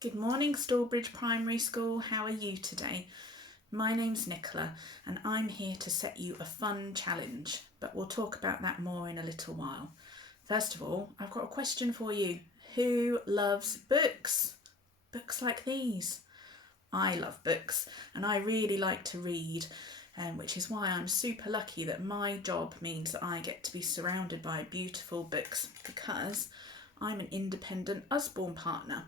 Good morning, Stalbridge Primary School. How are you today? My name's Nicola and I'm here to set you a fun challenge, but we'll talk about that more in a little while. First of all, I've got a question for you. Who loves books? Books like these. I love books and I really like to read, which is why I'm super lucky that my job means that I get to be surrounded by beautiful books because I'm an independent Usborne partner.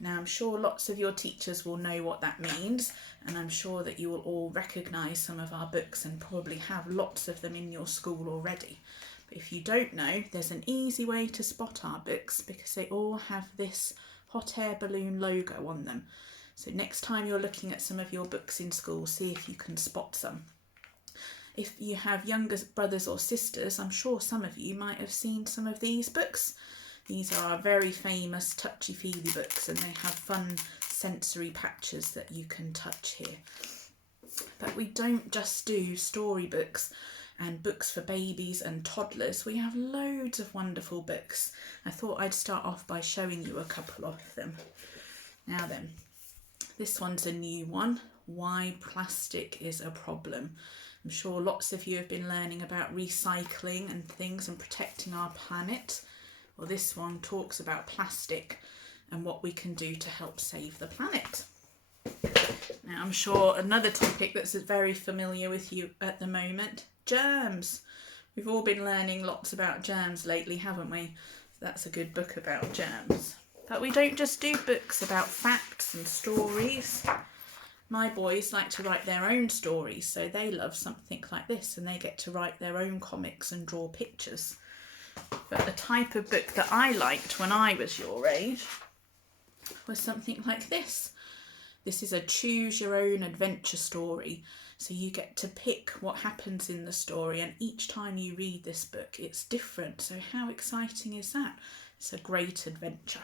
Now, I'm sure lots of your teachers will know what that means, and I'm sure that you will all recognise some of our books and probably have lots of them in your school already. But if you don't know, there's an easy way to spot our books because they all have this hot air balloon logo on them. So next time you're looking at some of your books in school, see if you can spot some. If you have younger brothers or sisters, I'm sure some of you might have seen some of these books. These are our very famous touchy-feely books and they have fun sensory patches that you can touch here. But we don't just do storybooks and books for babies and toddlers. We have loads of wonderful books. I thought I'd start off by showing you a couple of them. Now then, this one's a new one. Why plastic is a problem. I'm sure lots of you have been learning about recycling and things and protecting our planet. Well, this one talks about plastic and what we can do to help save the planet. Now, I'm sure another topic that's very familiar with you at the moment, germs. We've all been learning lots about germs lately, haven't we? That's a good book about germs. But we don't just do books about facts and stories. My boys like to write their own stories, so they love something like this and they get to write their own comics and draw pictures. But the type of book that I liked when I was your age was something like this. This is a choose your own adventure story. So you get to pick what happens in the story and each time you read this book it's different. So how exciting is that? It's a great adventure.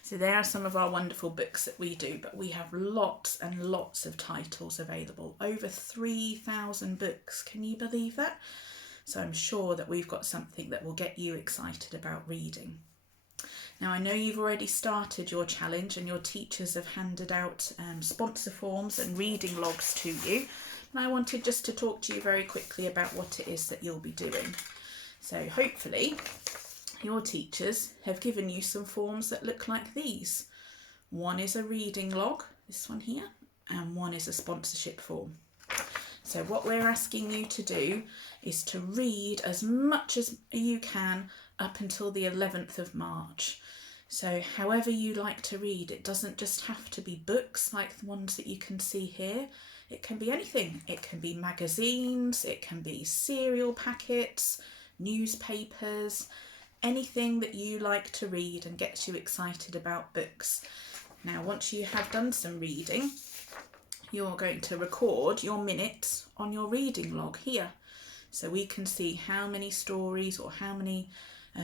So there are some of our wonderful books that we do, but we have lots and lots of titles available. Over 3,000 books. Can you believe that? So I'm sure that we've got something that will get you excited about reading. Now I know you've already started your challenge and your teachers have handed out sponsor forms and reading logs to you. And I wanted just to talk to you very quickly about what it is that you'll be doing. So hopefully your teachers have given you some forms that look like these. One is a reading log, this one here, and one is a sponsorship form. So what we're asking you to do is to read as much as you can up until the 11th of March. So however you like to read, it doesn't just have to be books like the ones that you can see here. It can be anything. It can be magazines, it can be cereal packets, newspapers, anything that you like to read and gets you excited about books. Now once you have done some reading, you're going to record your minutes on your reading log here. So we can see how many stories or how many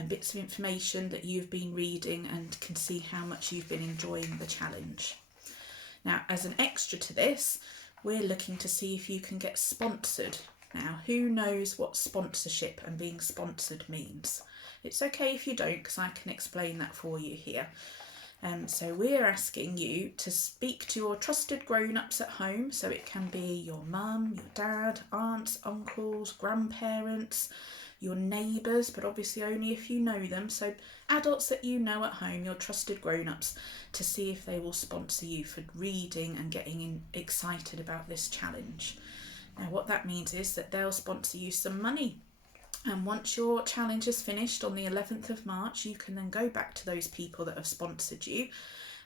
bits of information that you've been reading and can see how much you've been enjoying the challenge. Now, as an extra to this, we're looking to see if you can get sponsored. Now, who knows what sponsorship and being sponsored means? It's okay if you don't, because I can explain that for you here. So we're asking you to speak to your trusted grown-ups at home. So it can be your mum, your dad, aunts, uncles, grandparents, your neighbours, but obviously only if you know them. So adults that you know at home, your trusted grown-ups, to see if they will sponsor you for reading and getting excited about this challenge. Now what that means is that they'll sponsor you some money. And once your challenge is finished on the 11th of March, you can then go back to those people that have sponsored you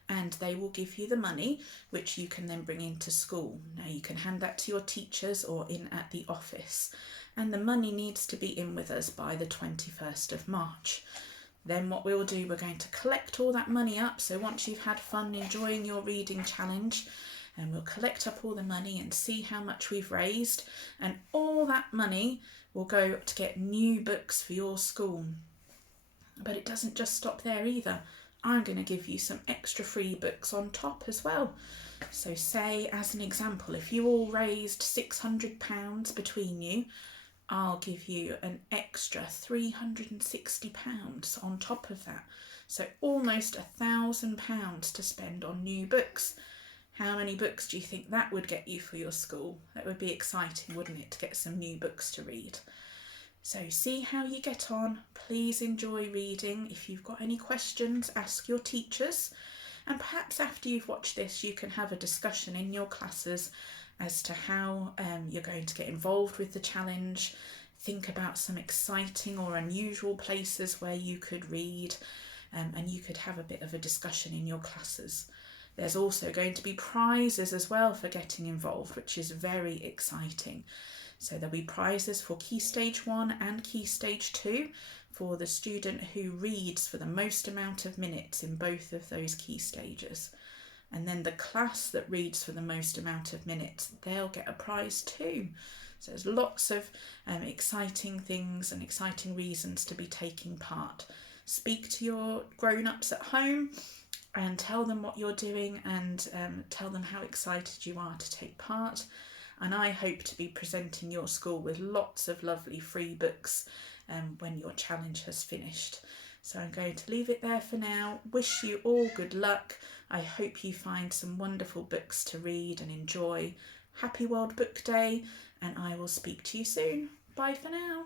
and they will give you the money, which you can then bring into school. Now you can hand that to your teachers or in at the office. And the money needs to be in with us by the 21st of March. Then what we'll do, we're going to collect all that money up. So once you've had fun enjoying your reading challenge, and we'll collect up all the money and see how much we've raised. And all that money will go to get new books for your school. But it doesn't just stop there either. I'm going to give you some extra free books on top as well. So say, as an example, if you all raised £600 between you, I'll give you an extra £360 on top of that. So almost £1,000 to spend on new books. How many books do you think that would get you for your school? That would be exciting, wouldn't it, to get some new books to read? So see how you get on. Please enjoy reading. If you've got any questions, ask your teachers. And perhaps after you've watched this, you can have a discussion in your classes as to how you're going to get involved with the challenge. Think about some exciting or unusual places where you could read, and you could have a bit of a discussion in your classes. There's also going to be prizes as well for getting involved, which is very exciting. So there'll be prizes for Key Stage 1 and Key Stage 2 for the student who reads for the most amount of minutes in both of those key stages. And then the class that reads for the most amount of minutes, they'll get a prize too. So there's lots of exciting things and exciting reasons to be taking part. Speak to your grown-ups at home and tell them what you're doing, and tell them how excited you are to take part. And I hope to be presenting your school with lots of lovely free books when your challenge has finished. So I'm going to leave it there for now. Wish you all good luck. I hope you find some wonderful books to read and enjoy. Happy World Book Day, and I will speak to you soon. Bye for now.